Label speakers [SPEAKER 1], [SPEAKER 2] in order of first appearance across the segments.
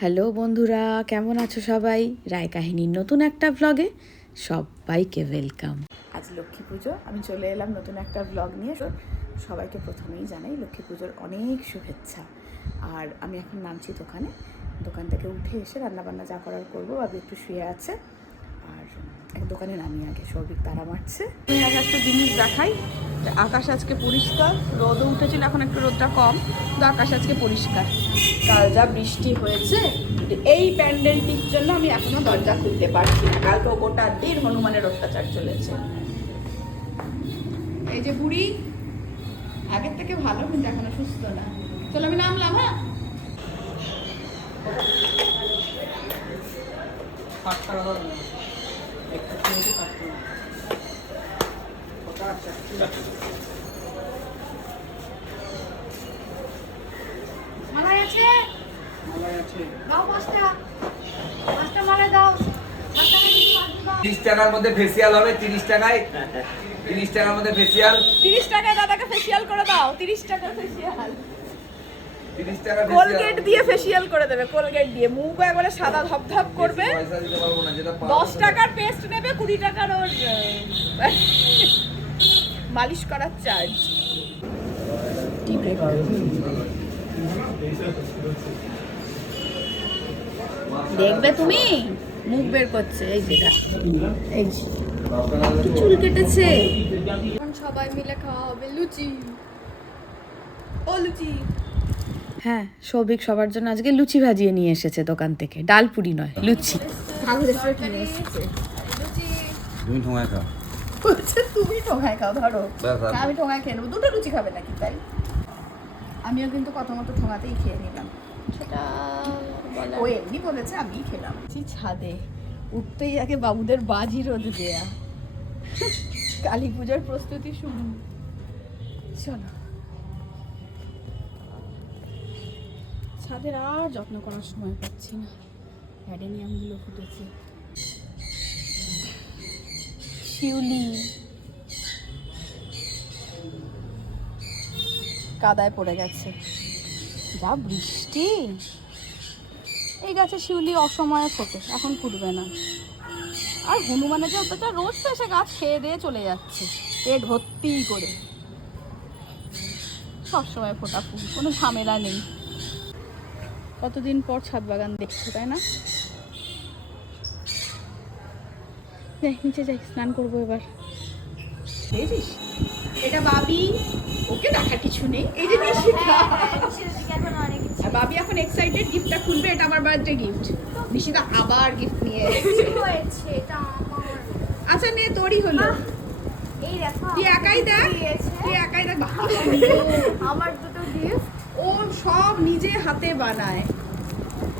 [SPEAKER 1] Hello বন্ধুরা, কেমন আছো সবাই? রায় কাহিনীর নতুন একটা ভ্লগে সবাইকে ওয়েলকাম আজ লক্ষ্মী পুজো, আমি চলে এলাম নতুন একটা ব্লগ নিয়ে। সবাইকে প্রথমেই জানাই, লক্ষ্মী পুজোর অনেক শুভেচ্ছা। আর আমি এখন নামছি দোকানে। দোকান থেকে উঠে এসে রান্নাবান্না যা করার করব বাবু একটু শুয়ে আছে। দোকানে নামি আগে সৌভিক তারা মারছে। আমি একটা জিনিস দেখাই। আকাশ আজকে পরিষ্কার, রোদও উঠেছিল, এখন একটু রোদটা কম, কিন্তু আকাশ আজকে পরিষ্কার। কাল যা বৃষ্টি হয়েছে এই প্যান্ডেলটির জন্য আমি এখনও দরজা খুলতে পারছি না। কালকে গোটা দিন হনুমানের অত্যাচার চলেছে। এই যে বুড়ি, আগের থেকে ভালো, কিন্তু এখনও সুস্থ না। চলো আমি নামলাম হ্যাঁ?
[SPEAKER 2] মালাই আছে? দাও পাঁচটা। পাঁচটা মালাই দাও। পাঁচটা মালাই দাও।
[SPEAKER 3] তিরিশ টাকার মধ্যে ফেসিয়াল হবে তিরিশ টাকায়। তিরিশ টাকার মধ্যে ফেসিয়াল
[SPEAKER 1] তিরিশ টাকায় দাদাকে ফেসিয়াল করে দাও। তিরিশ টাকার ফেসিয়াল কোলগেট দিয়ে ফেসিয়াল করে দেবে কোলগেট দিয়ে। মুখ একবারে সাদা ধপধপ করবে। দশ টাকার পেস্ট নেবে কুড়ি টাকার ওর মালিশ করার চার্জ দেখবে তুমি? মুখ বের করছে এই যেটা এই চুল কেটেছে?
[SPEAKER 2] সবাই মিলে খাওয়া হবে লুচি। ও লুচি।
[SPEAKER 1] হ্যাঁ সৌভিক সবার জন্য আজকে লুচি ভাজিয়ে নিয়ে এসেছে দোকান থেকে। ডাল পুরি নয় লুচি।
[SPEAKER 2] লুচি
[SPEAKER 3] তুমি ঠোঙায় খাও।
[SPEAKER 1] তুমি ঠোঙায় খাও ধরো। আমি ঠোঙায় খেয়ে নেব দুটো লুচি খাবে নাকি তাই? আমিও কিন্তু কত মতো ঠোঙাতেই খেয়ে নিলাম।
[SPEAKER 2] সেটা
[SPEAKER 1] ও এমনি বলেছে আমি খেলাম। ছি, ছাদে। উঠতেই আগে বাবুদের বাজি রোদ দেয়া। কালী পুজোর প্রস্তুতি শুরু। চলো। ছাদের আর যত্ন করার সময় পাচ্ছি না। অ্যাডেনিয়ামগুলো ফুটেছে। শিউলি। কাদায় পড়ে গেছে। যা বৃষ্টি। এই গাছে শিউলি অসময়ে ফোটে, এখন ফুটবে না। আর হনুমানের যে অত্যাচার রোজ তো এসে গাছ খেয়ে দিয়ে চলে যাচ্ছে। পেট ভর্তি করে। সবসময় ফোটা ফুল, কোনো ঝামেলা নেই। কতদিন পর ছাদ বাগান দেখছ তাই না? যাই নিচে যাই স্নান করব এবার। এটা বাবি ওকে দেখার কিছু নেই। এই যে নিশিতা।
[SPEAKER 2] এখন অনেক
[SPEAKER 1] আর বাবি এখন এক্সাইটেড গিফটটা খুলবে এটা আমার বার্থডে গিফট নিশিতা আবার গিফট নিয়ে আচ্ছা নে তোরই হলো।
[SPEAKER 2] এই দেখো
[SPEAKER 1] তুই একাই দেখ। তুই একাই দেখ।
[SPEAKER 2] আমার
[SPEAKER 1] সব নিজে হাতে বানায়।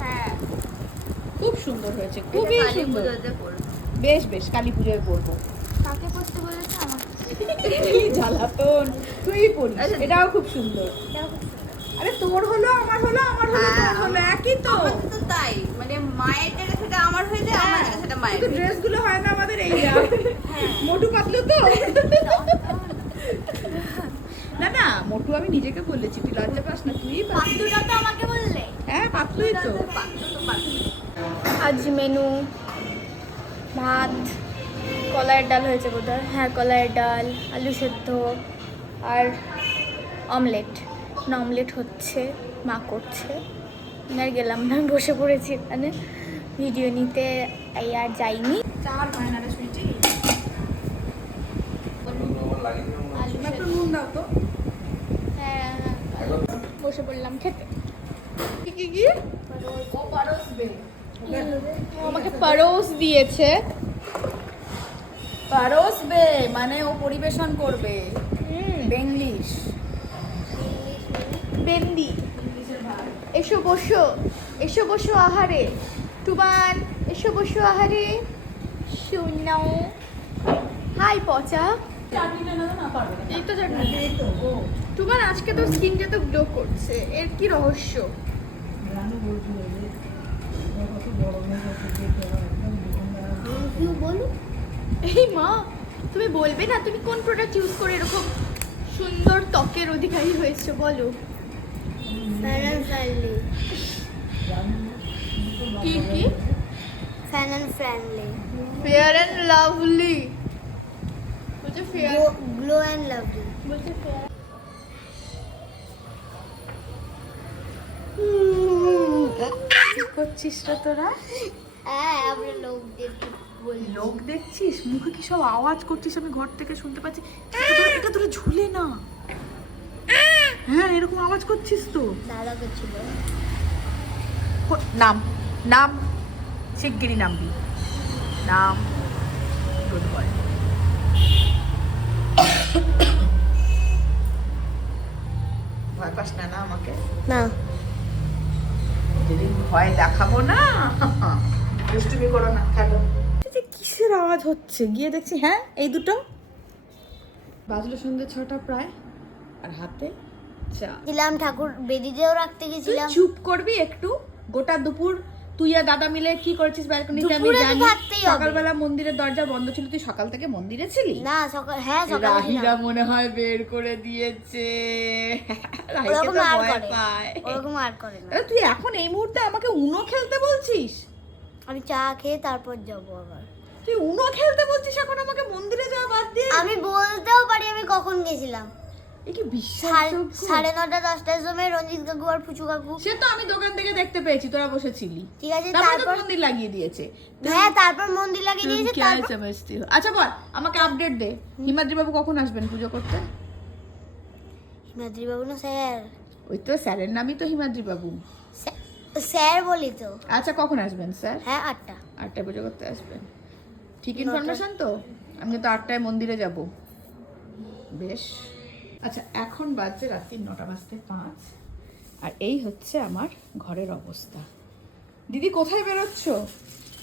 [SPEAKER 2] হ্যাঁ।
[SPEAKER 1] খুব সুন্দর হয়েছে খুবই সুন্দর। বেশ বেশ কালী পুজোয় পরবো
[SPEAKER 2] কাকে করতে বলেছে? আমার
[SPEAKER 1] জ্বালাতন তুই পড়িস এটাও খুব সুন্দর।
[SPEAKER 2] এটাও খুব সুন্দর।
[SPEAKER 1] আরে তোর হলো আমার হলো আমার হলো
[SPEAKER 4] হ্যাঁ,
[SPEAKER 1] তোর হলো একই তো।
[SPEAKER 4] তো তাই মানে মায়ের সেটা আমার হয়ে যায় আমার সেটা মায়ের
[SPEAKER 1] কিন্তু
[SPEAKER 4] হয়ে
[SPEAKER 1] হয় না আমাদের এইটা মোটু পাতলু তো? মোটু আমি নিজেকে বলেছি তুই লজ্জা পাস না তুই
[SPEAKER 2] পাঁচটা তো আমাকে বললে।
[SPEAKER 1] হ্যাঁ পাতলুই তো।
[SPEAKER 2] আজ মেনু ভাত কলাইয়ের ডাল হয়েছে বোধহয়। হ্যাঁ কলাইয়ের ডাল আলু সেদ্ধ আর অমলেট। না অমলেট হচ্ছে মা করছে। আর গেলাম না আমি বসে পড়েছি এখানে। ভিডিও নিতে এই আর যাইনি।
[SPEAKER 1] চার মায়নারে সুইটি।
[SPEAKER 2] আলু সেদ্ধ।
[SPEAKER 1] নুন দাও তো।
[SPEAKER 2] বসে পড়লাম খেতে।
[SPEAKER 1] কি কি কি? পারস
[SPEAKER 2] আমাকে পারোস দিয়েছে
[SPEAKER 1] মানে ও পরিবেশন করবে। বেঙ্গলিশ।
[SPEAKER 2] বেন্দি। এসো বসো এসো বসো আহারে। টুবান এসো বসো আহারে। শুনাও হাই পচা। এই তো চাটনি। টুবান আজকে তো স্কিনটা তো গ্লো করছে। এর কি রহস্য? বলো। এই মা তুমি বলবে না তুমি কোন প্রোডাক্ট ইউজ করে এরকম সুন্দর ত্বকের অধিকারী হয়েছে বলো। কি কি?
[SPEAKER 5] Fan and friendly
[SPEAKER 2] fair and lovely বলছে ফেয়ার
[SPEAKER 5] গ্লো অ্যান্ড লাভলি
[SPEAKER 2] বলছে ফেয়ার
[SPEAKER 1] কি করছিস রে তোরা?
[SPEAKER 5] হ্যাঁ
[SPEAKER 1] লোক দেখছিস? মুখে কি সব আওয়াজ করছিস আমি ঘর থেকে শুনতে পাচ্ছি? এটা তোরা- ঝুলে না। হ্যাঁ এরকম আওয়াজ করছিস তো। নাম নাম শিগগিরই নামবি। নাম গুড বয় ভয় পাস না না আমাকে?
[SPEAKER 5] না।
[SPEAKER 1] যেদিন ভয় দেখাবো না। দুষ্টুমি করো না খেলো। যে কিসের আওয়াজ হচ্ছে? গিয়ে দেখছি হ্যাঁ এই দুটো। বাজলো সন্ধ্যে ছটা প্রায় আর হাতে চা।
[SPEAKER 5] দিলাম ঠাকুর বেদিতেও রাখতে গেছিলাম।
[SPEAKER 1] চুপ করবি একটু গোটা দুপুর তুই আর দাদা মিলে কি করছিস ব্যালকনিতে আমি জানি। সকালবেলা মন্দিরের দরজা বন্ধ ছিল তুই সকাল থেকে মন্দিরে ছিলি?
[SPEAKER 5] না সকাল হ্যাঁ সকালে
[SPEAKER 1] রাহিরা। মনে হয় বের করে দিয়েছে।
[SPEAKER 5] ওরকম আর করে। ওরকম আর করে না।
[SPEAKER 1] তুই এখন এই মুহূর্তে আমাকে উনো খেলতে বলছিস?
[SPEAKER 5] আমি চা খেয়ে তারপর যাব আবার।
[SPEAKER 1] তুই উনো খেলতে বলছিস এখন আমাকে মন্দিরে যাওয়া বাদ দিয়ে?
[SPEAKER 5] আমি বলতেও পারি আমি কখন গেছিলাম। সাড়ে নটা দশটার সময় রঞ্জিত কাকু আর ফুচু কাকু।
[SPEAKER 1] সে তো আমি দোকান থেকে দেখতে পেয়েছি তোরা বসেছিলি।
[SPEAKER 5] ঠিক আছে
[SPEAKER 1] তারপর মন্দির লাগিয়ে দিয়েছে।
[SPEAKER 5] হ্যাঁ তারপর মন্দির লাগিয়ে দিয়েছে তারপর
[SPEAKER 1] আচ্ছা বল আমাকে আপডেট দে। হিমাদ্রি বাবু কখন আসবেন পুজো করতে?
[SPEAKER 5] হিমাদ্রি বাবু না স্যার?
[SPEAKER 1] ওই তো স্যারের নামই তো হিমাদ্রি বাবু
[SPEAKER 5] স্যার বলি তো।
[SPEAKER 1] আচ্ছা কখন আসবেন স্যার?
[SPEAKER 5] হ্যাঁ আটটা।
[SPEAKER 1] আটটায় পুজো করতে আসবেন। ঠিক ইনফরমেশন তো? আমি তো আটটায় মন্দিরে যাব। বেশ। আচ্ছা এখন বাজছে রাত্রি নটা বাজতে পাঁচ। আর এই হচ্ছে আমার ঘরের অবস্থা। দিদি, কোথায় বেরোচ্ছ?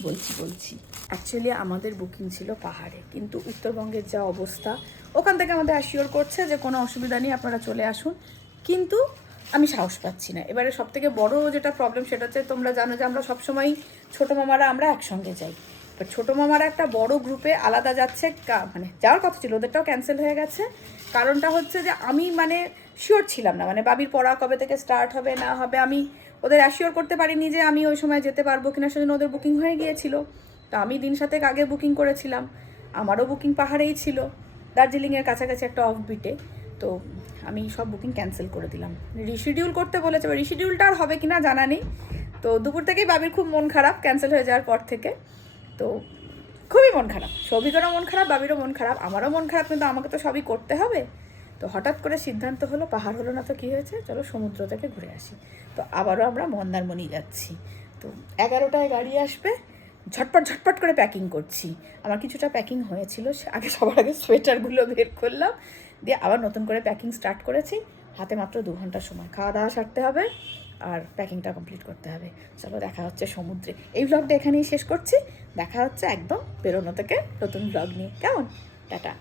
[SPEAKER 1] বলছি বলছি। অ্যাকচুয়ালি আমাদের বুকিং ছিল পাহাড়ে, কিন্তু উত্তরবঙ্গের যা অবস্থা, ওখান থেকে আমাদের অ্যাসিওর করছে যে কোনো অসুবিধা নেই, আপনারা চলে আসুন। কিন্তু আমি সাহস পাচ্ছি না। এবারে সব থেকে বড় যেটা প্রবলেম সেটা হচ্ছে তোমরা জানো যে আমরা সবসময় ছোটো মামারা আমরা একসঙ্গে যাই। এবার ছোটো মামারা একটা বড় গ্রুপে আলাদা যাচ্ছে মানে যাওয়ার কথা ছিল, ওদেরটাও ক্যান্সেল হয়ে গেছে। কারণটা হচ্ছে যে আমি মানে শিওর ছিলাম না মানে বাবির পড়া কবে থেকে স্টার্ট হবে, না হবে, আমি ওদের অ্যাসিওর করতে পারিনি যে আমি ওই সময় যেতে পারব কিনা, সেজন্য ওদের বুকিং হয়ে গিয়েছিল। তো আমি দিন সাতেক আগে বুকিং করেছিলাম, আমারও বুকিং পাহাড়েই ছিল দার্জিলিংয়ের কাছাকাছি একটা অফ বিটে তো আমি সব বুকিং ক্যান্সেল করে দিলাম। রিশিডিউল করতে বলেছে রিশিডিউলটা আর হবে কিনা জানা নেই। তো দুপুর থেকেই বাবির খুব মন খারাপ ক্যান্সেল হয়ে যাওয়ার পর থেকে। তো খুবই মন খারাপ। সৌভিকেরও মন খারাপ, বাবিরও মন খারাপ, আমারও মন খারাপ, কিন্তু আমাকে তো সবই করতে হবে। তো হঠাৎ করে সিদ্ধান্ত হলো, পাহাড় হলো না তো কী হয়েছে? চলো সমুদ্র থেকে ঘুরে আসি। তো আবারও আমরা মন্দারমণি যাচ্ছি। তো এগারোটায় গাড়ি আসবে, ঝটপট ঝটপট করে প্যাকিং করছি। আমার কিছুটা প্যাকিং হয়েছিল আগে সবার আগে সোয়েটারগুলো বের করলাম, দিয়ে আবার নতুন করে প্যাকিং স্টার্ট করেছি। হাতে মাত্র দু ঘণ্টার সময়। খাওয়া দাওয়া সারতে হবে। আর প্যাকিংটা কমপ্লিট করতে হবে। চলো দেখা হচ্ছে সমুদ্রে। এই ব্লগটা এখানেই শেষ করছি। দেখা হচ্ছে একদম বেরোনো থেকে নতুন ব্লগ নিয়ে। কেমন? টাটা।